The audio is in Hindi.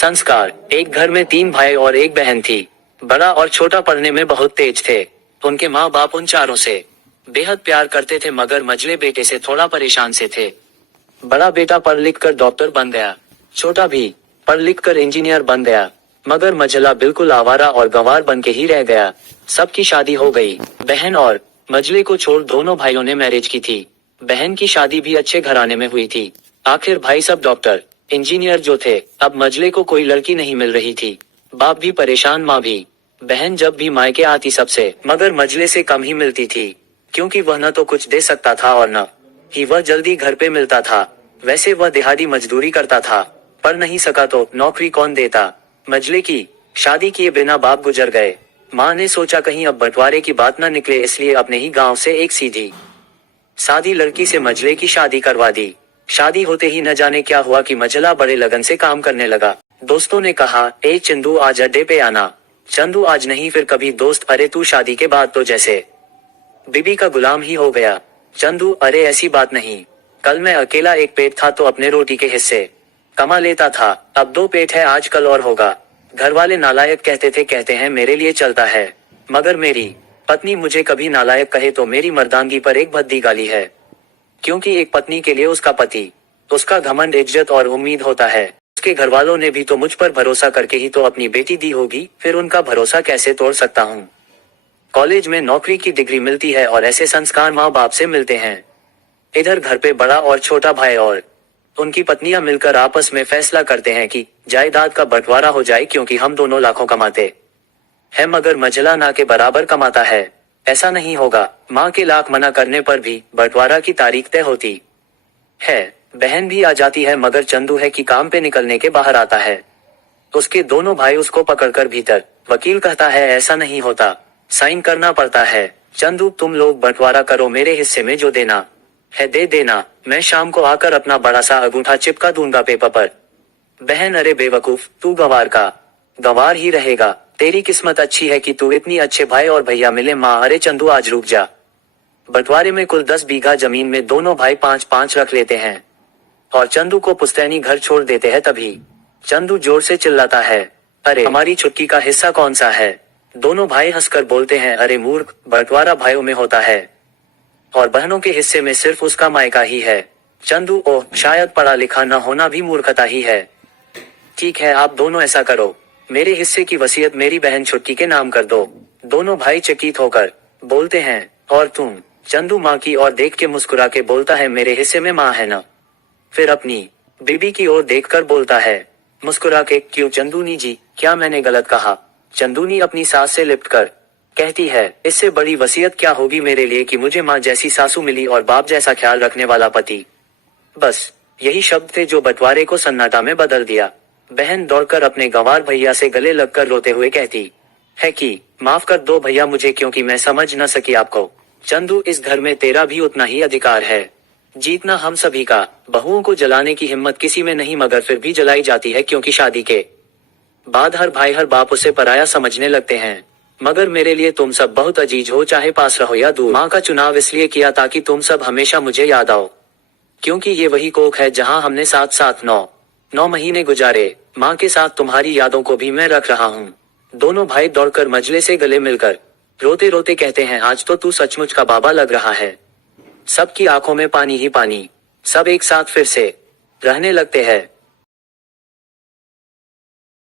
संस्कार। एक घर में 3 भाई और एक बहन थी। बड़ा और छोटा पढ़ने में बहुत तेज थे। उनके माँ बाप उन चारों से बेहद प्यार करते थे, मगर मझले बेटे से थोड़ा परेशान से थे। बड़ा बेटा पढ़ लिख कर डॉक्टर बन गया, छोटा भी पढ़ लिख कर इंजीनियर बन गया, मगर मझला बिल्कुल आवारा और गंवार बन के ही रह गया। सबकी शादी हो गई। बहन और मझले को छोड़ दोनों भाइयों ने मैरिज की थी। बहन की शादी भी अच्छे घराने में हुई थी। आखिर भाई सब डॉक्टर इंजीनियर जो थे, अब मझले को कोई लड़की नहीं मिल रही थी। बाप भी परेशान, माँ भी। बहन जब भी मायके आती सबसे, मगर मझले से कम ही मिलती थी, क्योंकि वह न तो कुछ दे सकता था और न ही वह जल्दी घर पे मिलता था। वैसे वह दिहाड़ी मजदूरी करता था, पढ़ नहीं सका तो नौकरी कौन देता। मझले की शादी किए बिना बाप गुजर गए। माँ ने सोचा कहीं अब बंटवारे की बात न निकले, इसलिए अपने ही गांव से एक सीधी सादी लड़की से मझले की शादी करवा दी। शादी होते ही न जाने क्या हुआ कि मझला बड़े लगन से काम करने लगा। दोस्तों ने कहा, ए चंदू आज अड्डे पे आना। चंदू आज नहीं फिर कभी। दोस्त, अरे तू शादी के बाद तो जैसे बीबी का गुलाम ही हो गया। चंदू, अरे ऐसी बात नहीं, कल मैं अकेला एक पेट था तो अपने रोटी के हिस्से कमा लेता था, अब 2 पेट है, आजकल और होगा। घर वाले नालायक कहते हैं मेरे लिए चलता है, मगर मेरी पत्नी मुझे कभी नालायक कहे तो मेरी मर्दानगी पर एक भद्दी गाली है, क्योंकि एक पत्नी के लिए उसका पति, उसका घमंड, इज्जत और उम्मीद होता है। उसके घर वालों ने भी तो मुझ पर भरोसा करके ही तो अपनी बेटी दी होगी, फिर उनका भरोसा कैसे तोड़ सकता हूँ। कॉलेज में नौकरी की डिग्री मिलती है और ऐसे संस्कार माँ बाप से मिलते हैं। इधर घर पे बड़ा और छोटा भाई और उनकी पत्नियां मिलकर आपस में फैसला करते हैं कि जायदाद का बंटवारा हो जाए, क्योंकि हम दोनों लाखों कमाते हैं मगर मझला ना के बराबर कमाता है। ऐसा नहीं होगा। माँ के लाख मना करने पर भी बंटवारा की तारीख तय होती है। बहन भी आ जाती है, मगर चंदू है कि काम पे निकलने के बाहर आता है। उसके दोनों भाई उसको पकड़कर भीतर वकील कहता है, ऐसा नहीं होता, साइन करना पड़ता है। चंदू, तुम लोग बंटवारा करो, मेरे हिस्से में जो देना है दे देना, मैं शाम को आकर अपना बड़ा सा अंगूठा चिपका दूंगा पेपर पर। बहन, अरे बेवकूफ, तू गंवार का गंवार ही रहेगा। तेरी किस्मत अच्छी है कि तू इतनी अच्छे भाई और भैया मिले। माँ, अरे चंदू आज रुक जा। बंटवारे में कुल 10 बीघा जमीन में दोनों भाई 5-5 रख लेते हैं और चंदू को पुश्तैनी घर छोड़ देते हैं। तभी चंदू जोर से चिल्लाता है, अरे हमारी छुटकी का हिस्सा कौन सा है। दोनों भाई हंसकर बोलते हैं, अरे मूर्ख, बंटवारा भाइयों में होता है और बहनों के हिस्से में सिर्फ उसका मायका ही है। चंदू, ओह, शायद पढ़ा लिखा न होना भी मूर्खता ही है। ठीक है, आप दोनों ऐसा करो, मेरे हिस्से की वसीयत मेरी बहन छुटकी के नाम कर दो। दोनों भाई चकित होकर बोलते हैं, और तुम। चंदू माँ की ओर देख के मुस्कुरा के बोलता है, मेरे हिस्से में माँ है ना। फिर अपनी बीबी की ओर देखकर बोलता है मुस्कुरा के, क्यों चंदूनी जी, क्या मैंने गलत कहा। चंदूनी अपनी सास से लिपट कर कहती है, इससे बड़ी वसीयत क्या होगी मेरे लिए कि मुझे माँ जैसी सासू मिली और बाप जैसा ख्याल रखने वाला पति। बस यही शब्द थे जो बंटवारे को सन्नाटा में बदल दिया। बहन दौड़कर अपने गंवार भैया से गले लगकर रोते हुए कहती है कि माफ कर दो भैया मुझे, क्योंकि मैं समझ न सकी आपको। चंदू, इस घर में तेरा भी उतना ही अधिकार है, जीतना हम सभी का। बहुओं को जलाने की हिम्मत किसी में नहीं, मगर फिर भी जलाई जाती है, क्योंकि शादी के बाद हर भाई हर बाप उसे पराया समझने लगते हैं। मगर मेरे लिए तुम सब बहुत अजीज हो, चाहे पास रहो या दूर। माँ का चुनाव इसलिए किया ताकि तुम सब हमेशा मुझे याद आओ, क्योंकि ये वही कोख है जहाँ हमने साथ साथ 9 महीने गुजारे। माँ के साथ तुम्हारी यादों को भी मैं रख रहा हूँ। दोनों भाई दौड़कर मझले से गले मिलकर रोते रोते कहते हैं, आज तो तू सचमुच का बाबा लग रहा है। सबकी आंखों में पानी ही पानी। सब एक साथ फिर से रहने लगते हैं।